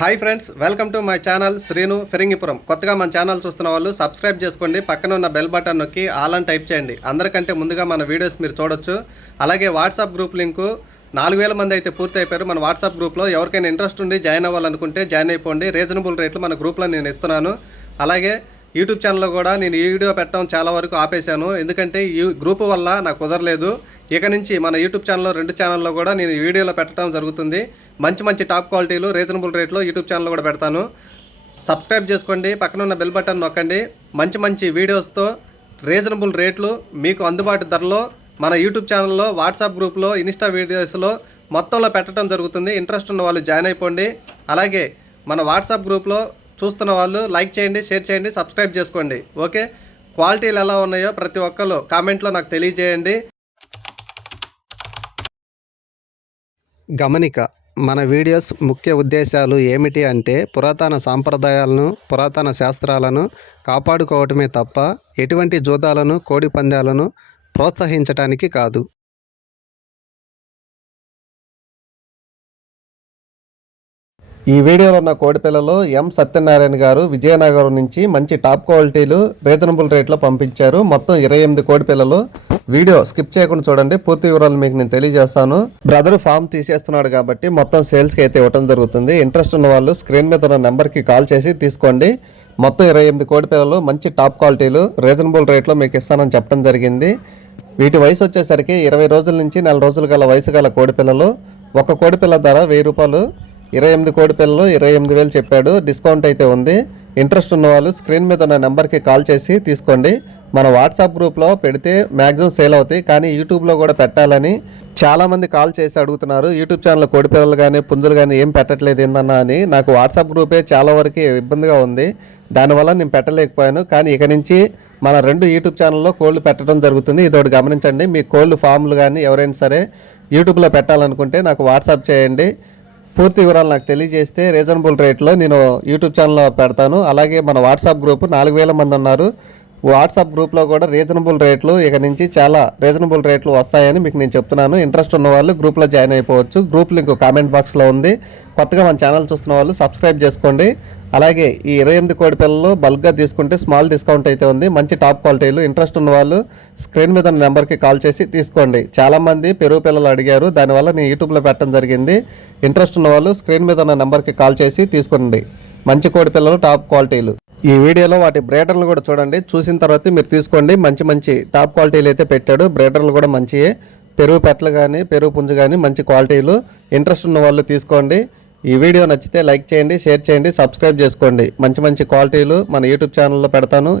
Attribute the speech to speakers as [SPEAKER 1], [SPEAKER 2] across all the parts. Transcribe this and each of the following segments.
[SPEAKER 1] Hi friends welcome to my channel Sreenu Phirangipuram. కొత్తగా మన channel చూస్తున్న వాళ్ళు సబ్స్క్రైబ్ చేసుకోండి పక్కన ఉన్న బెల్ బటన్ నొక్కి ఆల్ అని టైప్ చేయండి. అందరికంటే ముందుగా మన వీడియోస్ మీరు చూడొచ్చు. అలాగే వాట్సాప్ గ్రూప్ లింకు నాలుగు వేల మంది అయితే పూర్తి అయిపోయారు. మన వాట్సాప్ గ్రూప్లో ఎవరికైనా ఇంట్రెస్ట్ ఉండి జాయిన్ అవ్వాలనుకుంటే జాయిన్ అయిపోండి. రీజనబుల్ రేట్లు మన గ్రూప్లో నేను ఇస్తున్నాను. అలాగే యూట్యూబ్ ఛానల్లో కూడా నేను ఈ వీడియో పెట్టడం చాలా వరకు ఆపేశాను. ఎందుకంటే ఈ గ్రూప్ వల్ల నాకు కుదరలేదు. ఇక నుంచి మన యూట్యూబ్ ఛానల్లో రెండు ఛానల్లో కూడా నేను ఈ వీడియోలో పెట్టడం జరుగుతుంది. మంచి మంచి టాప్ క్వాలిటీలు రీజనబుల్ రేట్లో యూట్యూబ్ ఛానల్ కూడా పెడతాను. సబ్స్క్రైబ్ చేసుకోండి పక్కన ఉన్న బెల్ బటన్ నొక్కండి. మంచి మంచి వీడియోస్తో రీజనబుల్ రేట్లు మీకు అందుబాటు ధరలో మన యూట్యూబ్ ఛానల్లో వాట్సాప్ గ్రూప్లో ఇన్స్టా వీడియోస్లో మొత్తంలో పెట్టడం జరుగుతుంది. ఇంట్రెస్ట్ ఉన్న వాళ్ళు జాయిన్ అయిపోండి. అలాగే మన వాట్సాప్ గ్రూప్లో చూస్తున్న వాళ్ళు లైక్ చేయండి షేర్ చేయండి సబ్స్క్రైబ్ చేసుకోండి. ఓకే? క్వాలిటీలు ఎలా ఉన్నాయో ప్రతి ఒక్కరు కామెంట్లో నాకు తెలియజేయండి. గమనిక మన వీడియోస్ ముఖ్య ఉద్దేశాలు ఏమిటి అంటే పురాతన సాంప్రదాయాలను పురాతన శాస్త్రాలను కాపాడుకోవటమే తప్ప ఎటువంటి జూదాలను కోడి పందాలను ప్రోత్సహించటానికి కాదు. ఈ వీడియోలో ఉన్న కోడిపిల్లలు ఎం. సత్యనారాయణ గారు విజయనగరం నుంచి మంచి టాప్ క్వాలిటీలు రీజనబుల్ రేట్లో పంపించారు. మొత్తం ఇరవై ఎనిమిది కోడిపిల్లలు వీడియో స్కిప్ చేయకుండా చూడండి. పూర్తి వివరాలు మీకు నేను తెలియజేస్తాను. బ్రదర్ ఫామ్ తీసేస్తున్నాడు కాబట్టి మొత్తం సేల్స్కి అయితే ఇవ్వడం జరుగుతుంది. ఇంట్రెస్ట్ ఉన్న వాళ్ళు స్క్రీన్ మీద ఉన్న నెంబర్కి కాల్ చేసి తీసుకోండి. మొత్తం ఇరవై ఎనిమిది కోడిపిల్లలు మంచి టాప్ క్వాలిటీలు రీజనబుల్ రేట్లో మీకు ఇస్తానని చెప్పడం జరిగింది. వీటి వయసు వచ్చేసరికి ఇరవై రోజుల నుంచి నెల రోజులు గల వయసు గల కోడిపిల్లలు ఒక కోడిపిల్ల ధర వెయ్యి రూపాయలు. ఇరవై ఎనిమిది కోడి పిల్లలు ఇరవై ఎనిమిది వేలు చెప్పాడు. డిస్కౌంట్ అయితే ఉంది. ఇంట్రెస్ట్ ఉన్న వాళ్ళు స్క్రీన్ మీద ఉన్న నెంబర్కి కాల్ చేసి తీసుకోండి. మన వాట్సాప్ గ్రూప్లో పెడితే మ్యాక్సిమం సేల్ అవుతాయి. కానీ యూట్యూబ్లో కూడా పెట్టాలని చాలామంది కాల్ చేసి అడుగుతున్నారు. యూట్యూబ్ ఛానల్ కోడిపిల్లలు కానీ పుంజులు కానీ ఏం పెట్టట్లేదు ఏందన్నా అని. నాకు వాట్సాప్ గ్రూపే చాలా వరకు ఇబ్బందిగా ఉంది. దానివల్ల నేను పెట్టలేకపోయాను. కానీ ఇక నుంచి మన రెండు యూట్యూబ్ ఛానల్లో కోళ్ళు పెట్టడం జరుగుతుంది. ఇదోటి గమనించండి. మీ కోళ్ళు ఫామ్లు కానీ ఎవరైనా సరే యూట్యూబ్లో పెట్టాలనుకుంటే నాకు వాట్సాప్ చేయండి. పూర్తి వివరాలు నాకు తెలియజేస్తే రీజనబుల్ రేట్లో నేను యూట్యూబ్ ఛానల్లో పెడతాను. అలాగే మన వాట్సాప్ గ్రూప్ నాలుగు వేల మంది ఉన్నారు. వాట్సాప్ గ్రూప్లో కూడా రీజనబుల్ రేట్లు ఇక నుంచి చాలా రీజనబుల్ రేట్లు వస్తాయని మీకు నేను చెప్తున్నాను. ఇంట్రెస్ట్ ఉన్న వాళ్ళు గ్రూప్లో జాయిన్ అయిపోవచ్చు. గ్రూప్ లింక్ కామెంట్ బాక్స్లో ఉంది. కొత్తగా మన ఛానల్ చూస్తున్న వాళ్ళు సబ్స్క్రైబ్ చేసుకోండి. అలాగే ఈ ఇరవై ఎనిమిది కోడి పిల్లలు బల్క్గా తీసుకుంటే స్మాల్ డిస్కౌంట్ అయితే ఉంది. మంచి టాప్ క్వాలిటీలు ఇంట్రెస్ట్ ఉన్న వాళ్ళు స్క్రీన్ మీద ఉన్న నెంబర్కి కాల్ చేసి తీసుకోండి. చాలామంది పెరుగు పిల్లలు అడిగారు. దానివల్ల నేను యూట్యూబ్లో పెట్టడం జరిగింది. ఇంట్రెస్ట్ ఉన్న వాళ్ళు స్క్రీన్ మీద ఉన్న నెంబర్కి కాల్ చేసి తీసుకోండి. మంచి కోడి పిల్లలు టాప్ క్వాలిటీలు. ఈ వీడియోలో వాటి బ్రేడర్లు కూడా చూడండి. చూసిన తర్వాత మీరు తీసుకోండి. మంచి మంచి టాప్ క్వాలిటీలు అయితే పెట్టాడు. బ్రేడర్లు కూడా మంచియే. పెరుగు పెట్టలు కానీ పెరుగు పుంజు కానీ మంచి క్వాలిటీలు. ఇంట్రెస్ట్ ఉన్న వాళ్ళు తీసుకోండి. ఈ వీడియో నచ్చితే లైక్ చేయండి షేర్ చేయండి సబ్స్క్రైబ్ చేసుకోండి. మంచి మంచి క్వాలిటీలు మన యూట్యూబ్ ఛానల్లో పెడతాను.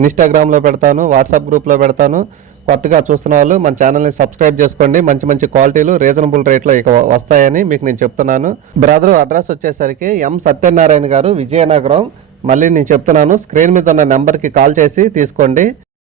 [SPEAKER 1] ఇన్స్టాగ్రామ్లో పెడతాను. వాట్సాప్ గ్రూప్లో పెడతాను. కొత్తగా చూస్తున్న వాళ్ళు మన ఛానల్ని సబ్స్క్రైబ్ చేసుకోండి. మంచి మంచి క్వాలిటీలు రీజనబుల్ రేట్లో ఇక వస్తాయని మీకు నేను చెప్తున్నాను. బ్రదర్ అడ్రస్ వచ్చేసరికి ఎం సత్యనారాయణ గారు విజయనగరం. మళ్ళీ నేను చెప్తున్నాను. స్క్రీన్ మీద ఉన్న నెంబర్కి కాల్ చేసి తీసుకోండి.